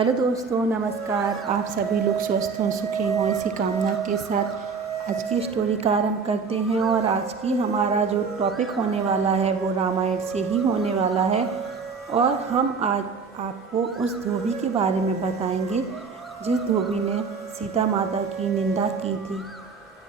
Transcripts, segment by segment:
Hello दोस्तों, नमस्कार। आप सभी लोग स्वस्थ हों, सुखी हों, इसी कामना के साथ आज की स्टोरी का आरंभ करते हैं। और आज की हमारा जो टॉपिक होने वाला है वो रामायण से ही होने वाला है। और हम आज आपको उस धोबी के बारे में बताएंगे जिस धोबी ने सीता माता की निंदा की थी।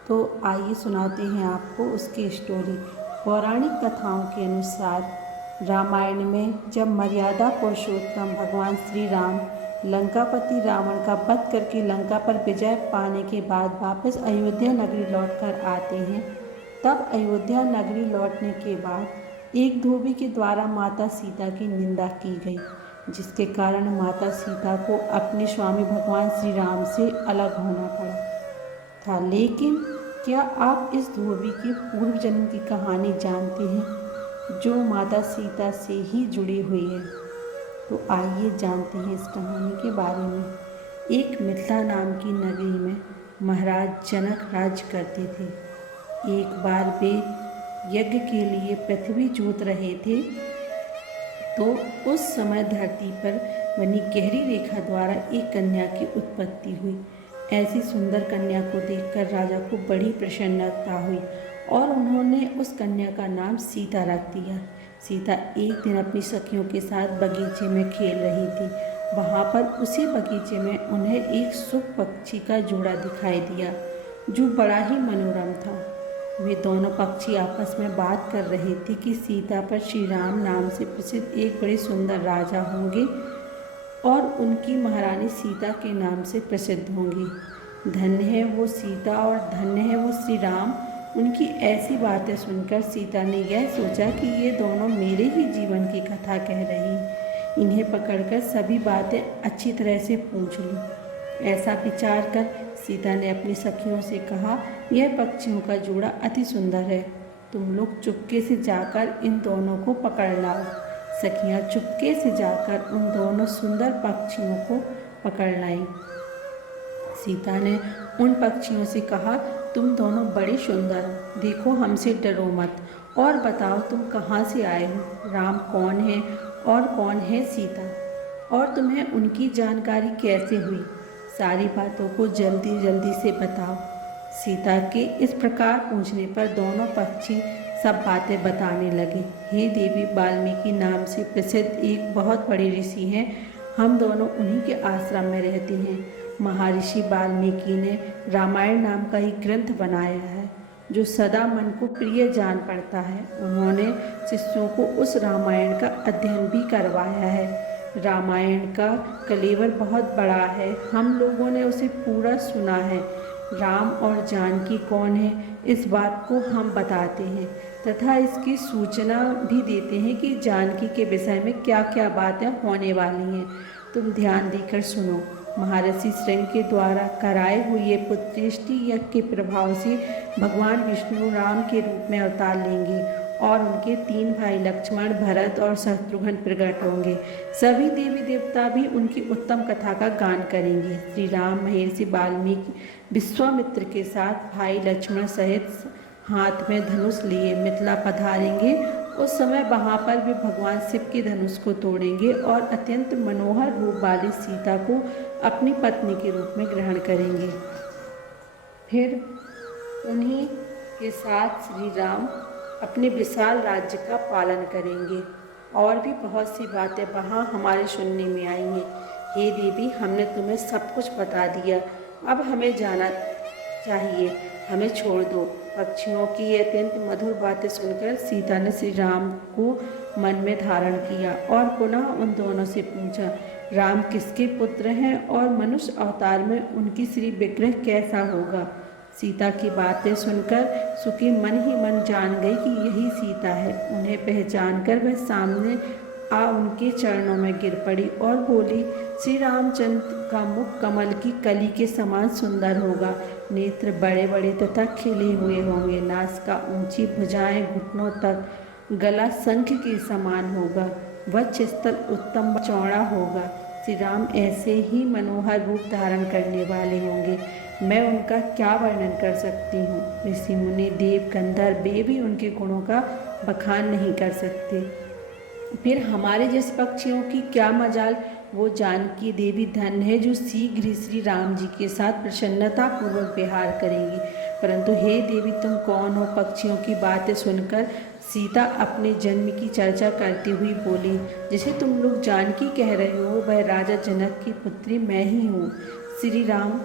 तो आइए सुनाते हैं आपको उसकी स्टोरी। पौराणिक कथाओं के अनुसार रामायण में जब मर्यादा पुरुषोत्तम भगवान श्री राम लंकापति रावण का वध करके लंका पर विजय पाने के बाद वापस अयोध्या नगरी लौटकर आते हैं, तब अयोध्या नगरी लौटने के बाद एक धोबी के द्वारा माता सीता की निंदा की गई, जिसके कारण माता सीता को अपने स्वामी भगवान श्री राम से अलग होना पड़ा था। लेकिन क्या आप इस धोबी की पूर्व जन्म की कहानी जानते हैं, जो माता सीता से ही जुड़ी हुई है? तो आइए जानते हैं इस कहानी के बारे में। एक मिथिला नाम की नगरी में महाराज जनक राज्य करते थे। एक बार वे यज्ञ के लिए पृथ्वी जोत रहे थे, तो उस समय धरती पर बनी गहरी रेखा द्वारा एक कन्या की उत्पत्ति हुई। ऐसी सुंदर कन्या को देखकर राजा को बड़ी प्रसन्नता हुई और उन्होंने उस कन्या का नाम सीता रख दिया। सीता एक दिन अपनी सखियों के साथ बगीचे में खेल रही थी। वहाँ पर उसी बगीचे में उन्हें एक सुख पक्षी का जोड़ा दिखाई दिया, जो बड़ा ही मनोरम था। वे दोनों पक्षी आपस में बात कर रहे थे कि सीता पर श्री राम नाम से प्रसिद्ध एक बड़े सुंदर राजा होंगे और उनकी महारानी सीता के नाम से प्रसिद्ध होंगी। धन्य है वो सीता और धन्य है वो श्री राम। उनकी ऐसी बातें सुनकर सीता ने यह सोचा कि ये दोनों मेरे ही जीवन की कथा कह रही, इन्हें पकड़कर सभी बातें अच्छी तरह से पूछ लूं। ऐसा विचार कर सीता ने अपनी सखियों से कहा, यह पक्षियों का जोड़ा अति सुंदर है, तुम लोग चुपके से जाकर इन दोनों को पकड़ लाओ। सखियाँ चुपके से जाकर उन दोनों सुंदर पक्षियों को पकड़ लाईं। सीता ने उन पक्षियों से कहा, तुम दोनों बड़े सुंदर हो, देखो हमसे डरो मत और बताओ तुम कहाँ से आए हो, राम कौन है और कौन है सीता, और तुम्हें उनकी जानकारी कैसे हुई, सारी बातों को जल्दी जल्दी से बताओ। सीता के इस प्रकार पूछने पर दोनों पक्षी सब बातें बताने लगे। हे देवी, वाल्मीकि नाम से प्रसिद्ध एक बहुत बड़े ऋषि हैं, हम दोनों उन्हीं के आश्रम में रहते हैं। महर्षि वाल्मीकि ने रामायण नाम का एक ग्रंथ बनाया है, जो सदा मन को प्रिय जान पड़ता है। उन्होंने शिष्यों को उस रामायण का अध्ययन भी करवाया है। रामायण का कलेवर बहुत बड़ा है, हम लोगों ने उसे पूरा सुना है। राम और जानकी कौन है, इस बात को हम बताते हैं तथा इसकी सूचना भी देते हैं कि जानकी के विषय में क्या क्या बातें होने वाली हैं। तुम ध्यान देकर सुनो। महर्षि श्रृंग के द्वारा कराए हुए पुत्रेष्टि यज्ञ के प्रभाव से भगवान विष्णु राम के रूप में अवतार लेंगे और उनके 3 भाई लक्ष्मण, भरत और शत्रुघ्न प्रकट होंगे। सभी देवी देवता भी उनकी उत्तम कथा का गान करेंगे। श्री राम महर्षि वाल्मीकि विश्वामित्र के साथ भाई लक्ष्मण सहित हाथ में धनुष लिए मिथिला पधारेंगे। उस समय वहाँ पर भी भगवान शिव के धनुष को तोड़ेंगे और अत्यंत मनोहर रूप वाली सीता को अपनी पत्नी के रूप में ग्रहण करेंगे। फिर उन्हीं के साथ श्री राम अपने विशाल राज्य का पालन करेंगे। और भी बहुत सी बातें वहाँ हमारे सुनने में आई हैं। हे देवी, हमने तुम्हें सब कुछ बता दिया, अब हमें जाना चाहिए, हमें छोड़ दो। पक्षियों की ये अत्यंत मधुर बातें सुनकर सीता ने श्री राम को मन में धारण किया और पुनः उन दोनों से पूछा, राम किसके पुत्र हैं और मनुष्य अवतार में उनकी श्री विग्रह कैसा होगा? सीता की बातें सुनकर सुखी मन ही मन जान गई कि यही सीता है। उन्हें पहचानकर वह सामने आ उनके चरणों में गिर पड़ी और बोली, श्री रामचंद्र का मुख कमल की कली के समान सुंदर होगा, नेत्र बड़े बड़े तथा खिले हुए होंगे, नासिका ऊंची, भुजाएं घुटनों तक, गला शंख के समान होगा, वक्षस्थल उत्तम चौड़ा होगा। श्री राम ऐसे ही मनोहर रूप धारण करने वाले होंगे, मैं उनका क्या वर्णन कर सकती हूँ। ऋषि मुनि देव गंधर्व वे भी उनके गुणों का बखान नहीं कर सकते। फिर हमारे जैसे पक्षियों की क्या मजाल। वो जानकी देवी धन्य है जो शीघ्र ही श्री राम जी के साथ प्रसन्नता पूर्वक विहार करेंगी। परंतु हे देवी, तुम कौन हो? पक्षियों की बातें सुनकर सीता अपने जन्म की चर्चा करती हुई बोली, जिसे तुम लोग जानकी कह रहे हो वह राजा जनक की पुत्री मैं ही हूँ। श्री राम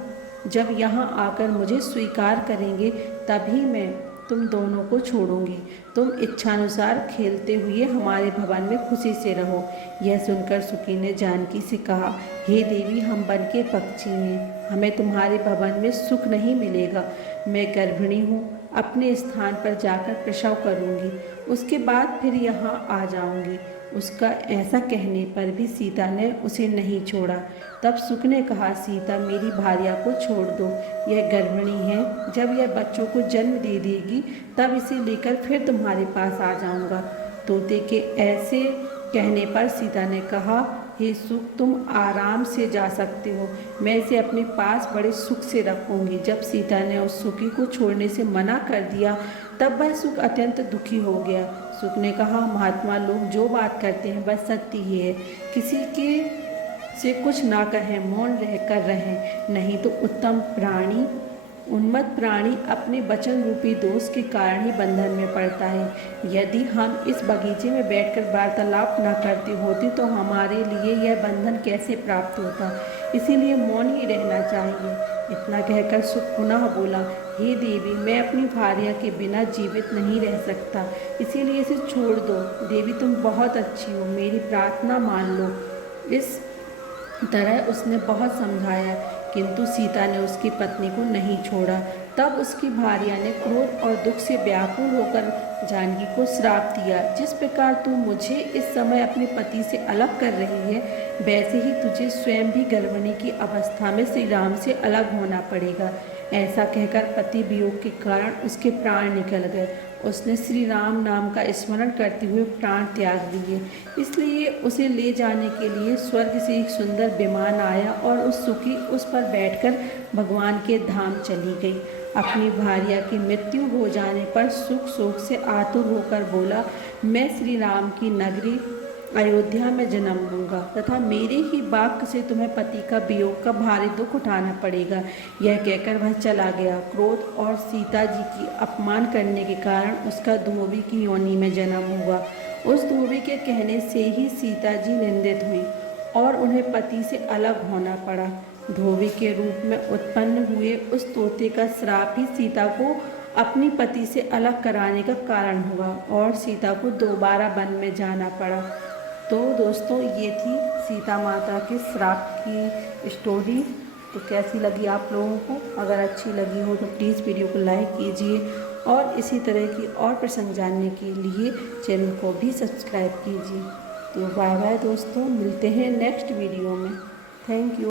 जब यहाँ आकर मुझे स्वीकार करेंगे तभी मैं तुम दोनों को छोड़ूंगी। तुम इच्छानुसार खेलते हुए हमारे भवन में खुशी से रहो। यह सुनकर सुकी ने जानकी से कहा, हे देवी, हम वन के पक्षी हैं, हमें तुम्हारे भवन में सुख नहीं मिलेगा। मैं गर्भिणी हूँ, अपने स्थान पर जाकर प्रसव करूँगी, उसके बाद फिर यहाँ आ जाऊँगी। उसका ऐसा कहने पर भी सीता ने उसे नहीं छोड़ा। तब सुक ने कहा, सीता, मेरी भार्या को छोड़ दो, यह गर्भिणी है, जब यह बच्चों को जन्म दे देगी तब इसे लेकर फिर तुम्हारे पास आ जाऊंगा। तोते के ऐसे कहने पर सीता ने कहा, हे सुक, तुम आराम से जा सकते हो, मैं इसे अपने पास बड़े सुख से रखूंगी। जब सीता ने उस सुकी को छोड़ने से मना कर दिया तब वह सुक अत्यंत दुखी हो गया। सुक ने कहा, महात्मा लोग जो बात करते हैं वह सत्य ही है, किसी के से कुछ ना कहें, मौन रह कर रहें, नहीं तो उत्तम प्राणी उन्मत्त प्राणी अपने वचन रूपी दोष के कारण ही बंधन में पड़ता है। यदि हम इस बगीचे में बैठकर वार्तालाप न करते होते तो हमारे लिए यह बंधन कैसे प्राप्त होता। इसीलिए मौन ही रहना चाहिए। इतना कहकर सुक पुनः बोला, हे देवी, मैं अपनी भार्या के बिना जीवित नहीं रह सकता, इसीलिए इसे छोड़ दो। देवी, तुम बहुत अच्छी हो, मेरी प्रार्थना मान लो। इस तरह उसने बहुत समझाया, किंतु सीता ने उसकी पत्नी को नहीं छोड़ा। तब उसकी भार्या ने क्रोध और दुख से व्याकुल होकर जानकी को श्राप दिया, जिस प्रकार तू मुझे इस समय अपने पति से अलग कर रही है, वैसे ही तुझे स्वयं भी गर्भिणी की अवस्था में श्री राम से अलग होना पड़ेगा। ऐसा कहकर पति वियोग के कारण उसके प्राण निकल गए। उसने श्री राम नाम का स्मरण करते हुए प्राण त्याग दिए। इसलिए उसे ले जाने के लिए स्वर्ग से एक सुंदर विमान आया और उस सुखी उस पर बैठकर भगवान के धाम चली गई। अपनी भार्या की मृत्यु हो जाने पर सुख शोक से आतुर होकर बोला, मैं श्री राम की नगरी अयोध्या में जन्म लूँगा तथा मेरे ही वाक्य से तुम्हें पति का वियोग का भारी दुख उठाना पड़ेगा। यह कहकर वह चला गया। क्रोध और सीता जी की अपमान करने के कारण उसका धोबी की योनि में जन्म हुआ। उस धोबी के कहने से ही सीता जी निंदित हुई और उन्हें पति से अलग होना पड़ा। धोबी के रूप में उत्पन्न हुए उस तोते का श्राप ही सीता को अपनी पति से अलग कराने का कारण हुआ और सीता को दोबारा वन में जाना पड़ा। तो दोस्तों, ये थी सीता माता के श्राप की स्टोरी। तो कैसी लगी आप लोगों को? अगर अच्छी लगी हो तो प्लीज़ वीडियो को लाइक कीजिए और इसी तरह की और प्रसंग जानने के लिए चैनल को भी सब्सक्राइब कीजिए। तो बाय बाय दोस्तों, मिलते हैं नेक्स्ट वीडियो में। Thank you.